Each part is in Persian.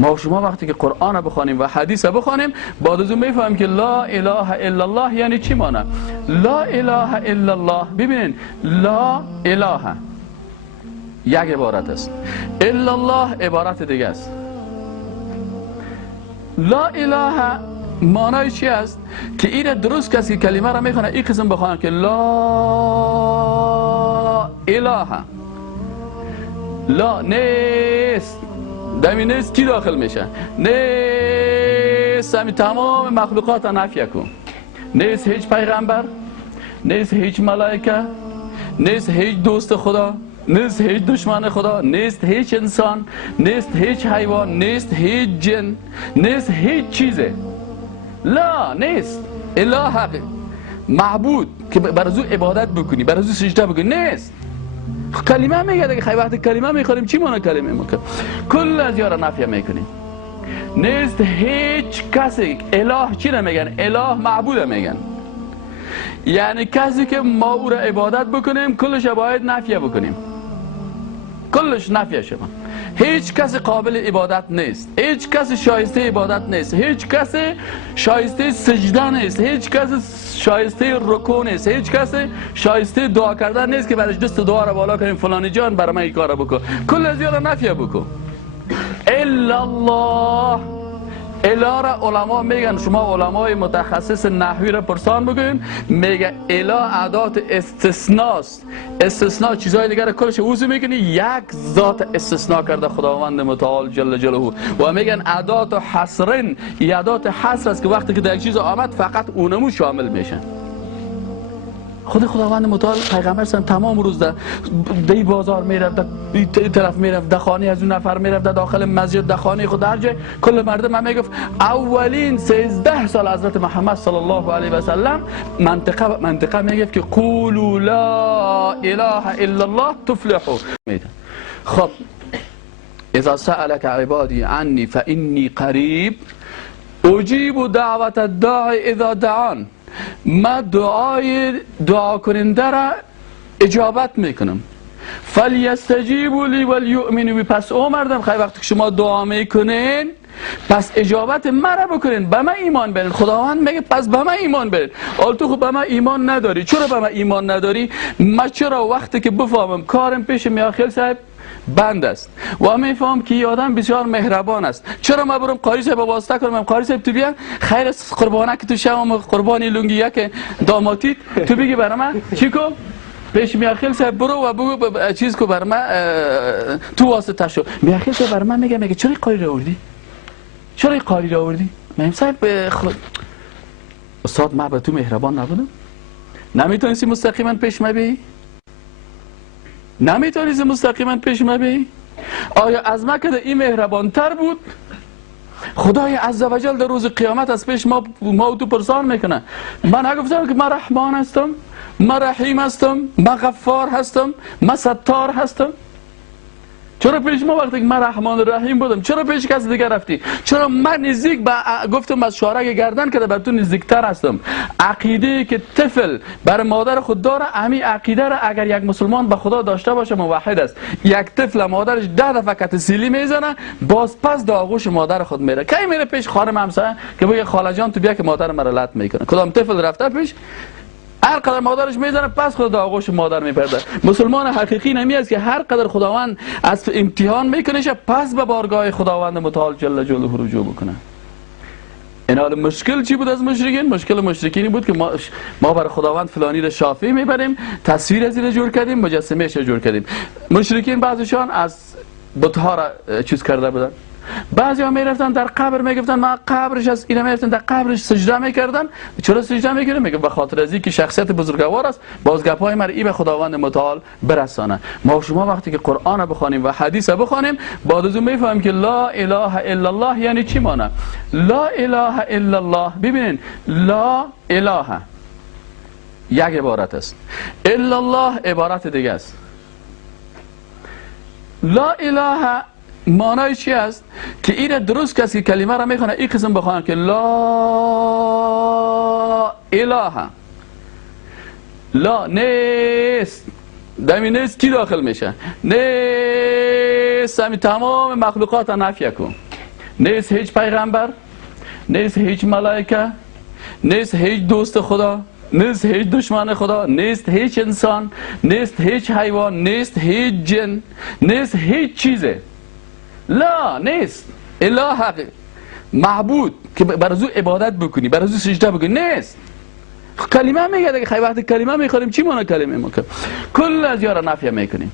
ما شما وقتی که قرآن بخوانیم و حدیث بخوانیم بعد از اون میفهمیم که لا اله الا الله یعنی چی معنی. لا اله الا الله، ببینین لا اله یک عبارت است، الا الله عبارت دیگه است. لا اله معنای چی است؟ که این درست کسی کلمه را میخونه این قسم بخونه که لا اله، لا نیست، دمی نیست کی داخل میشه؟ نیست همی تمام مخلوقات نفی کن. نیست هیچ پیغمبر، نیست هیچ ملائکه، نیست هیچ دوست خدا، نیست هیچ دشمن خدا، نیست هیچ انسان، نیست هیچ حیوان، نیست هیچ جن، نیست هیچ چیزه. لا نیست اله حق معبود که بر از او عبادت بکنی، بر از او سجده بکنی، نیست. کلمه میگه دیگه، خیلی وقت کلمه میخوریم چی معنی کلمه میکنیم؟ کل از یارا نفی میکنیم. نیست هیچ کسی. اله چی نمیگن؟ اله معبود میگن، یعنی کسی که ما او را عبادت بکنیم کلش باید نفی بکنیم، کلش نفی شد. هیچ کسی قابل عبادت نیست، هیچ کسی شایسته عبادت نیست، هیچ کسی شایسته سجده نیست، هیچ کسی شایسته رکوع نیست، هیچ کسی شایسته دعا کردن نیست که برش دست دعا را بالا کنیم فلانی جان برای من این کارو بکن. کل از یارا نفی بکن. الا الله، اله را علما میگن، شما علمای متخصص نحوی را پرسان بگوین، میگه اله ادات استثناست. استثناء چیزهای دیگر کلش اوزو میکنی، یک ذات استثناء کرده خداوند متعال جل جلاله. و میگن ادات حصرن، ادات حصر است که وقتی که در یک چیز آمد فقط اونمو شامل میشن. خود خداوند متعال پیغمبر سم تمام روز در دی بازار میرفت، این طرف میرفت، در خانه از اون نفر میرفت، داخل مسجد، در خانه خود، در جای کل مردم هم میگفت اولین 13 سال حضرت محمد صلی الله علیه و سلم منطقه میگفت که قولوا لا اله الا الله تفلحوا. خب اذا سألك عبادی عنی فانی قریب اجیب دعوت الداعی اذا دعان. من دعا کننده را اجابت میکنم. فلیستجیبوا لی ولیؤمنوا. پس او مردم خیلی وقتی که شما دعا میکنین پس اجابت مرا بکنین، به من ایمان برین. خداوند میگه پس به من ایمان برین. اول تو خب به من ایمان نداری. چرا به من ایمان نداری؟ من چرا وقتی که بفهمم کارم پیش میاخیل صاحب بند است و میفهم که این آدم بسیار مهربان است، چرا ما برم قاری صاحب واسطه کنم؟ قاری صاحب تو بیا خیر قربانه که تو شوم قربانی لنگی یک داماتیت تو بگی برای من چی کو پیش میاخیل صاحب برو و بگو چیز کو برای من تو واسطه شو. میاخیل صاحب برای من میگه چرا قاری را آوردی؟ چرا قاری را آوردی؟ من صاحب استاد ما به تو مهربان نبودم؟ نمیتونستی مستقیما پیش ما بی؟ نمیتونی مستقیما پیش ما بی؟ آیا از ما که این مهربان تر بود؟ خدای عزوجل در روز قیامت از پیش ما تو پرسان میکنه. من نگفتم که من رحمان هستم، من رحیم هستم، من غفار هستم، من ستار هستم؟ چرا پیش ما وقتی که من رحمان رحیم بودم چرا پیش کسی دیگر رفتی؟ چرا من نزدیک گفتم از شارک گردن که بر تو نزدیکتر هستم؟ عقیده که طفل بر مادر خود داره، همین عقیده را اگر یک مسلمان به خدا داشته باشه موحد است. یک طفل مادرش 10 دفعه کت سیلی میزنه باز پس در آغوش مادر خود میره. کی میره پیش خانم همسایه که بگه خاله جان تو بیا که مادر مرا لط میکنه؟ کدام طفل رفته پیش؟ هر قدر مادرش میزنه پس خود در آغوش مادر میپرده. مسلمان حقیقی نمی است که هر قدر خداوند از امتحان میکنه پس به بارگاه خداوند متعال جل جلاله رجوع بکنه. این حال مشکل چی بود از مشرکین؟ مشکل مشرکینی بود که ما برای خداوند فلانی را شافی میبریم، تصویر از این جور کردیم، مجسمهش را جور کردیم. مشرکین بعضیشان از بت‌ها را چیز کرده بودن. بعضی ها میرفتن در قبر میگفتن ما قبرش از اینا، میرفتن در قبرش سجده میکردن. چرا سجده میکردن؟ میگه به خاطر از اینکه شخصیت بزرگوار است، باز گپای مرئی به خداوند متعال برسانه. ما شما وقتی که قرآن را بخوانیم و حدیث را بخوانیم بعد از اون میفهمیم که لا اله الا الله یعنی چی معنی. لا اله الا الله، ببینین لا اله یک عبارت است، الا الله عبارت دیگه است. لا اله معنای چی است؟ که این درست کسی کلمه را میخونه این قسم بخونه که لا اله، لا نیست، دمی نیست کی داخل میشه؟ نیست همی تمام مخلوقات نفی کن. نیست هیچ پیغمبر، نیست هیچ ملائکه، نیست هیچ دوست خدا، نیست هیچ دشمن خدا، نیست هیچ انسان، نیست هیچ حیوان، نیست هیچ جن، نیست هیچ چیزه. لا نیست اله حق معبود که بر از او عبادت بکنی، بر از او سجده بکنی، نیست. کلمه میگه دیگه، خیلی وقت کلمه میخوریم چی معنی کلمه میکنیم؟ کل از یارا نفی میکنیم.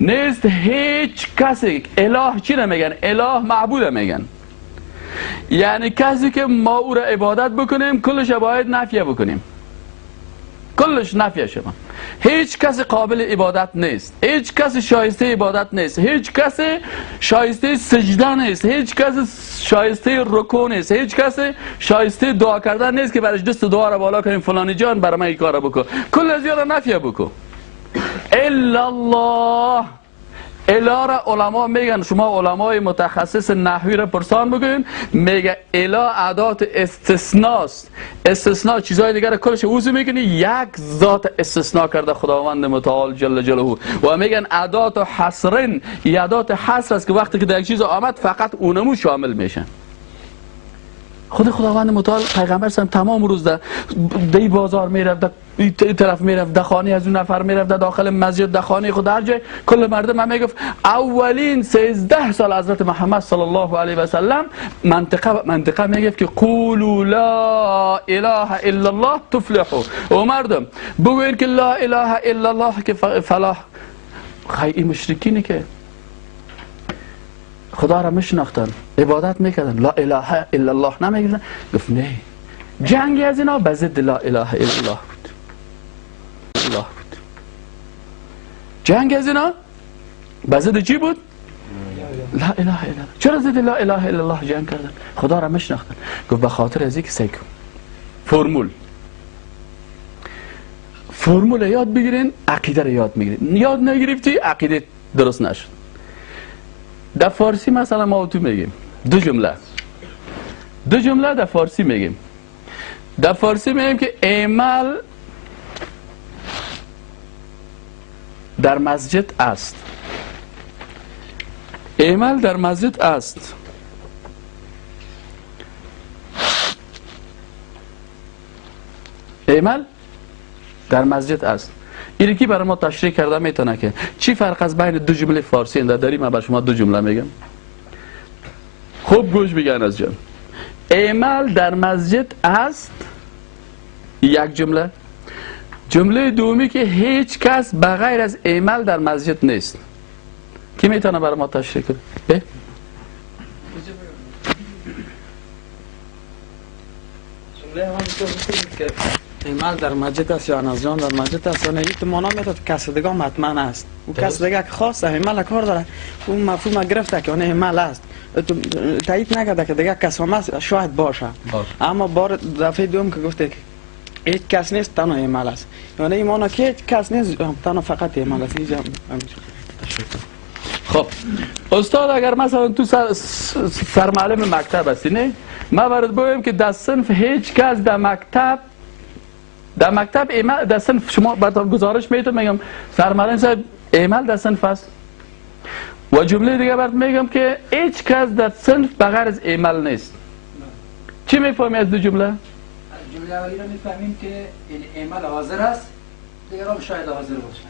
نیست هیچ کسی. اله چی نمیگن؟ اله معبود میگن. یعنی کسی که ما او را عبادت بکنیم کلش باید نفی بکنیم، کلش نفی شما. هیچ کسی قابل عبادت نیست، هیچ کسی شایسته عبادت نیست، هیچ کسی شایسته سجده نیست، هیچ کسی شایسته رکوع نیست، هیچ کسی شایسته دعا کردن نیست که برش دست دعا را بالا کنیم فلانی جان برای من این کارا بکن. کل از یارا نفی بکن. الا الله. اله را علما میگن، شما علمای متخصص نحوی را پرسان بگوین، میگه اله ادات استثناست. استثناء چیزهای دیگر را کلش وضو میکنی، یک ذات استثناء کرده خداوند متعال جل جلاله. و میگن ادات حصرن، ادات حصر است که وقتی که در یک چیز آمد فقط اونمو شامل میشه. خود خداوند متعال پیغمبر سم تمام روز در دی بازار میرفت، این طرف میرفت، در خانه از اون نفر میرفت، داخل مسجد، در خانه خود، هر جای کل مردم هم میگفت اولین 13 سال حضرت محمد صلی الله علیه و سلم منطقه میگفت که قولوا لا اله الا الله تفلحوا. و مردم بگوین که لا اله الا الله که فلاح. خیلی مشرکینی که خدا را میشناختن، عبادت میکردن، لا اله الا الله نمیگفتن. گفت نه، جنگی از اینا به ضد لا اله الا الله بود. الله بود. جنگ از اینا به ضد چی بود؟ لا اله الا الله. چرا ضد لا اله الا الله جنگ کردن؟ خدا را میشناختن. گفت به خاطر از اینکه سیکو فرمول یاد بگیرین، عقیده را یاد میگیرین. یاد نگرفتی عقیده درست نشد. در فارسی مثلا ما تو میگیم دو جمله در فارسی میگیم. در فارسی میگیم که اعمال در مسجد است. اعمال در مسجد است. اعمال در مسجد است. این کی برای ما تشریح کرده میتونه که چی فرق از بین دو جمله فارسی انده داریم؟ من بر شما دو جمله میگم، خوب گوش بگن از جان. اعمال در مسجد است یک جمله. جمله دومی که هیچ کس بغیر از اعمال در مسجد نیست. کی میتونه برای ما تشریح کنه؟ جمله اعمال در مسجد است یا نزدیان در مسجد است، یعنی تو معنا میداد کس دیگه مطمئن است. او کس دیگه که خاص اعمال کار داره، اون مفهوم گرفته که اون اعمال است. تو تایید نکرده که دیگه کس هم است، شاید باشه. اما بار دفعه دوم که گفته که هیچ کس نیست تنها اعمال است، یعنی این معنا که هیچ کس نیست تنها فقط اعمال است. خب استاد اگر مثلا تو سرمعلم مکتب هستی، نه ما برات بگم که در صنف هیچ کس در مکتب در صنف شما براتون گزارش میتونم میگم سرمعلم صاحب اعمال در صنف است. و جمله دیگه برات میگم که هیچ کس در صنف بغیر از اعمال نیست. چی میفهمی از دو جمله؟ جمله اولی رو میفهمیم که اعمال حاضر است، دیگران شاید حاضر باشن.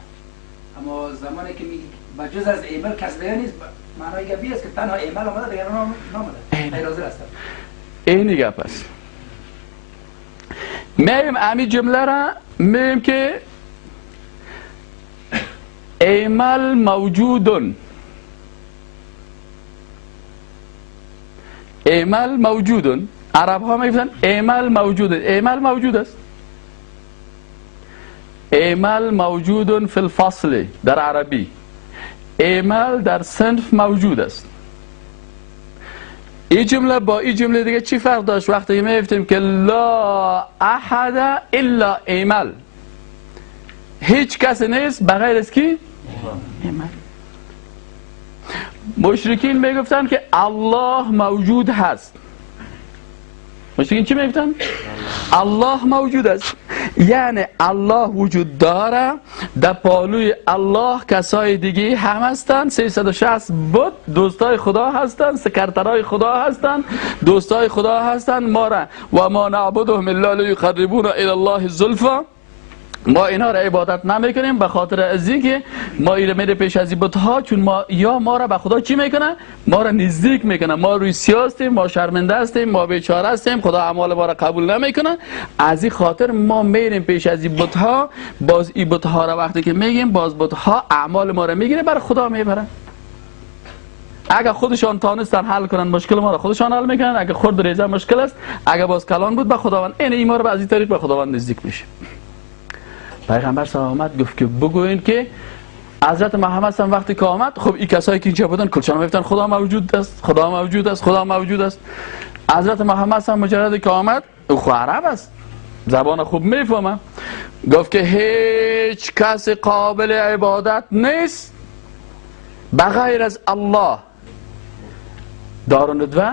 اما زمانی که میگی بجز از اعمال کس دیگه نیست، معنای گپی است که تنها اعمال آمده دیگران نامده، غیر حاضر هستند. این گپ است. میم امی جمله را میم که اعمال موجودن، اعمال موجودن. عرب ها میگفتن اعمال موجود، اعمال موجود است. اعمال موجود فی الفصل در عربی، اعمال در صنف موجود است. این جمله با این جمله دیگه چی فرق داشت؟ وقتی میگفتیم که لا احد الا اعمال، هیچ کس نیست بغیر از کی؟ اعمال. مشرکین میگفتن که الله موجود هست، مشکین چی میگفتن؟ الله موجود است، یعنی الله وجود داره، در پالوی الله کسای دیگه هم هستن، 360 بت دوستای خدا هستن، سکرترای خدا هستن، دوستای خدا هستن. ما را و ما نعبدهم الا لیقربونا الی الله زلفا، ما اینا را عبادت نمیکنیم به خاطر از اینکه ما اینا میره پیش از بت ها، چون ما را به خدا چی میکنه؟ ما را نزدیک میکنه. ما روی سیاستیم، ما شرمنده هستیم، ما بیچاره هستیم، خدا اعمال ما را قبول نمیکنه. از این خاطر ما میریم پیش از بت ها. باز این بت ها را وقتی که میگیم، باز بت ها اعمال ما را میگیره برای خدا میبره. اگر خودشان تانستن حل کنن مشکل ما را خودشان حل میکنن. اگر خرد ریزه مشکل است، اگر باز کلان بود به خداوند، این ما را از این طریق به خداوند نزدیک میشه. پیغمبر صلی الله علیه و آله گفت که بگوین که حضرت محمد صلی وقتی که آمد، خب این کسایی که اینجا بودن کلشان میگفتن خدا موجود است، خدا موجود است، خدا موجود است. حضرت محمد صلی مجرد که آمد، او خو عرب است، زبان خوب میفهمه، گفت که هیچ کس قابل عبادت نیست بغیر از الله. دارالندوه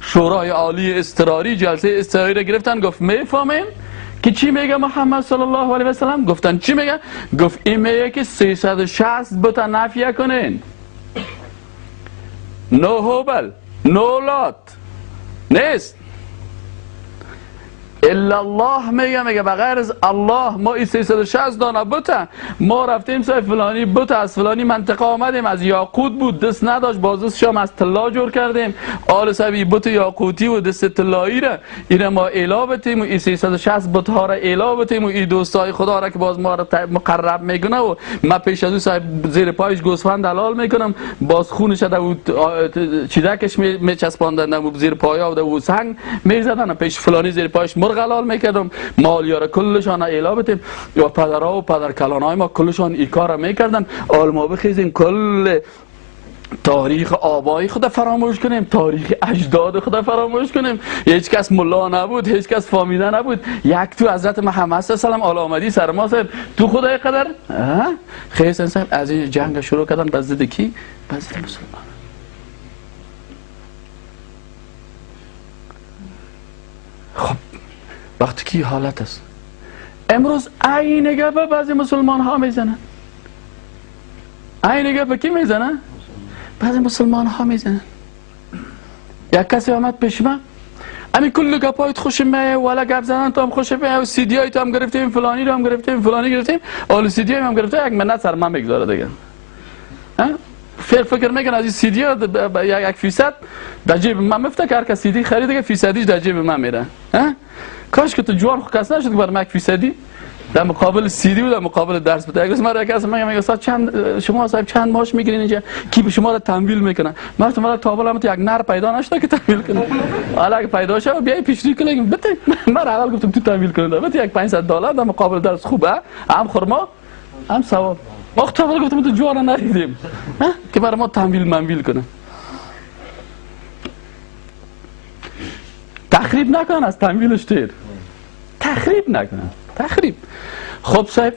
شورای عالی اضطراری جلسه اضطراری را گرفتن، گفت میفهمین که چی میگه محمد صلی الله علیه و سلم؟ گفتن چی میگه؟ گفت این میگه که 360 بت نفی کنین، نو هبل نو لات نیست، الا الله میگه بغیر از الله ما این 360 دانه بت. ما رفتیم سای فلانی بت از فلانی منطقه آمدیم، از یاقوت بود، دست نداشت، باز دستشام از طلا جور کردیم، آل سبی بت یاقوتی و دست طلایی را اینا ما اله بتیم و این 360 بت ها را اله بتیم و این دوستای خدا را که باز ما را مقرب میکنه و ما پیش از او صاحب زیر پایش گوسفند حلال میکنم، باز خونش در چیدکش میچسباندن زیر پایا و در سنگ میزدن، پیش فلانی زیر پایش غلال میکردم، مالیارا کلشان اعلا بتیم و پدرها و پدرکلانهای ما کلشان ای کار میکردن. آل ما بخیزیم کل تاریخ آبای خود فراموش کنیم، تاریخ اجداد خود فراموش کنیم. هیچ کس ملا نبود، هیچ کس فامیده نبود، یک تو حضرت محمد صلی الله علیه و آله آمدی سر ما صاحب تو خدای قدر خیلی صاحب از این جنگ شروع کردن به ضد کی؟ به ضد مسلمان. خب وقتی که حالت است امروز این گپه بعضی مسلمان ها میزنن، این گپه کی میزنن؟ بعضی مسلمان ها میزنن. یک کسی آمد پیش من، همین کل گپایت خوش میه ولا گپ زدن تو هم خوش میه و سی دی ای تو هم گرفتیم، فلانی رو هم گرفتیم، فلانی گرفتیم، اول سی دی ای هم گرفته، یک منت سر من میگذاره دیگه. فکر میکنه از این سی دی ها 1% در جیب من مفته که هر کس سی دی خرید دیگه فیصدیش در جیب من میره. کاش که تو جوان خود کس نشد که برای من 1% در مقابل سی دی و در مقابل درس بده. اگه من کسی میگم استاد چند شما صاحب چند ماش میگیرین اینجا کی به شما رو تمویل میکنه؟ من تو تابل هم تو یک نر پیدا نشده که تمویل کنه. حالا اگه پیدا شه بیای پیشری کنیم بده. من اول گفتم تو تمویل کنه بده یک $500 در مقابل درس خوبه، هم خرما هم ثواب. وقت اول گفتم تو جوان نریدیم که برای ما تمویل منویل کنه. تخریب نکن از تمویلش تیر، تخریب نکن، تخریب. خب صاحب